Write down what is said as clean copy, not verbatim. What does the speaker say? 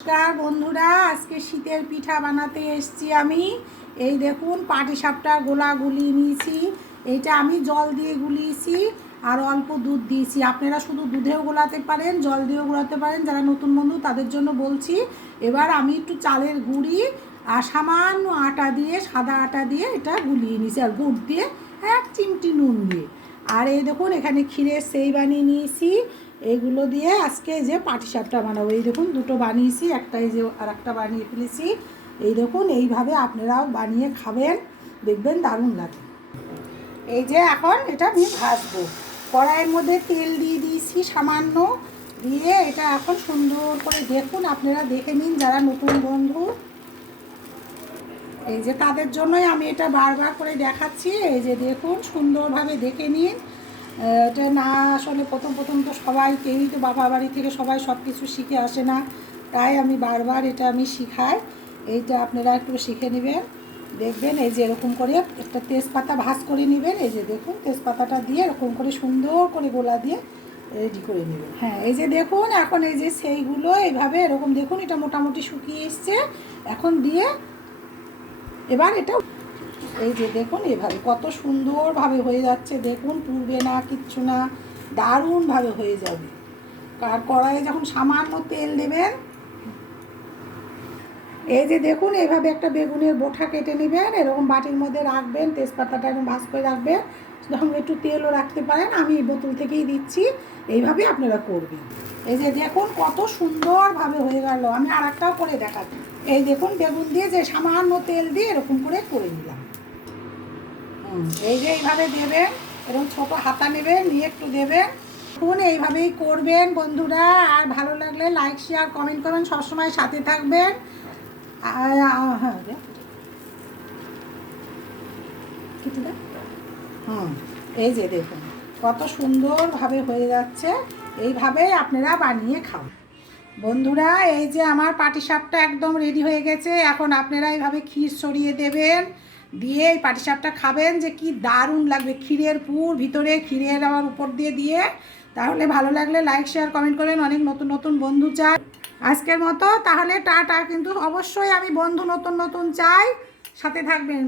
নমস্কার বন্ধুরা, আজকে শীতের পিঠা বানাতে এসেছি আমি। এই দেখুন পাটিসাপটার গোলা গুলিয়ে নিয়েছি। এইটা আমি জল দিয়ে গুলিয়েছি আর অল্প দুধ দিয়েছি। আপনারা শুধু দুধেও গোলাতে পারেন, জল দিয়েও গোলাতে পারেন। যারা নতুন বন্ধু তাদের জন্য বলছি। এবার আমি একটু চালের গুঁড়ি আর সামান্য আটা দিয়ে, সাদা আটা দিয়ে এটা গুলিয়ে নিয়েছি, আর গুড় দিয়ে এক চিমটি নুন দিয়ে। আর এই দেখুন এখানে ক্ষীরের সেই বানিয়ে নিয়েছি। এইগুলো দিয়ে আজকে যে পাটিসাপটা বানাবো। এই দেখুন দুটো বানিয়েছি, একটা এই যে আর একটা বানিয়ে ফেলেছি। এই দেখুন এইভাবে আপনারাও বানিয়ে খাবেন, দেখবেন দারুণ লাগে। এই যে এখন এটা আমি ভাজবো। কড়াইয়ের মধ্যে তেল দিয়ে দিয়েছি সামান্য, দিয়ে এটা এখন সুন্দর করে দেখুন, আপনারা দেখে নিন যারা নতুন বন্ধু। এই যে তাদের জন্যই আমি এটা বারবার করে দেখাচ্ছি। এই যে দেখুন সুন্দরভাবে দেখে নিন। এটা না আসলে প্রথম তো সবাই, কেউই তো বাবা বাড়ি থেকে সবাই সব কিছু শিখে আসে না, তাই আমি বারবার এটা আমি শিখাই। এইটা আপনারা একটু শিখে নেবেন, দেখবেন। এই যে এরকম করে একটা তেজপাতা ভাজ করে নেবেন। এই যে দেখুন তেজপাতাটা দিয়ে এরকম করে সুন্দর করে গোলা দিয়ে রেডি করে নেবেন। হ্যাঁ, এই যে দেখুন এখন এই যে সেইগুলো এইভাবে এরকম দেখুন, এটা মোটামুটি শুকিয়ে এসছে। এখন দিয়ে এবার এটা এই যে দেখুন এভাবে কত সুন্দরভাবে হয়ে যাচ্ছে, দেখুন পুড়বে না, কিচ্ছু না, দারুণভাবে হয়ে যাবে। আর কড়াইয়ে যখন সামান্য তেল দেবেন, এই যে দেখুন এইভাবে একটা বেগুনের বোঁটা কেটে নেবেন, এরকম বাটির মধ্যে রাখবেন, তেজপাতাটা এরকম ভাজ করে রাখবেন। যখন একটু তেলও রাখতে পারেন, আমি এই বোতল থেকেই দিচ্ছি। এইভাবে আপনারা করবেন। এই যে দেখুন কত সুন্দরভাবে হয়ে গেল। আমি আর একটাও করে দেখাচ্ছি। এই দেখুন বেগুন দিয়ে যে সামান্য তেল দিয়ে এরকম করে নিলাম। এই যে এইভাবে দেবেন, এরকম ছোটো হাতা নেবেন, নিয়ে একটু দেবেন। এখন এইভাবেই করবেন বন্ধুরা। আর ভালো লাগলে লাইক শেয়ার কমেন্ট করবেন, সবসময় সাথে থাকবেন। হ্যাঁ এই যে দেখুন কত সুন্দরভাবে হয়ে যাচ্ছে। এইভাবেই আপনারা বানিয়ে খান বন্ধুরা। এই যে আমার পাটিসাপটা একদম রেডি হয়ে গেছে। এখন আপনারা এইভাবে ক্ষীর ছড়িয়ে দেবেন, দিয়ে এই পাটিসাপটা খাবেন, যে কি দারুণ লাগবে। ক্ষীরের পুর ভিতরে, ক্ষীরের আবার উপর দিয়ে দিয়ে। তাহলে ভালো লাগলে লাইক শেয়ার কমেন্ট করেন, অনেক নতুন বন্ধু চাই আজকের মতো। তাহলে টাটা। কিন্তু অবশ্যই আমি বন্ধু নতুন চাই, সাথে থাকবেন।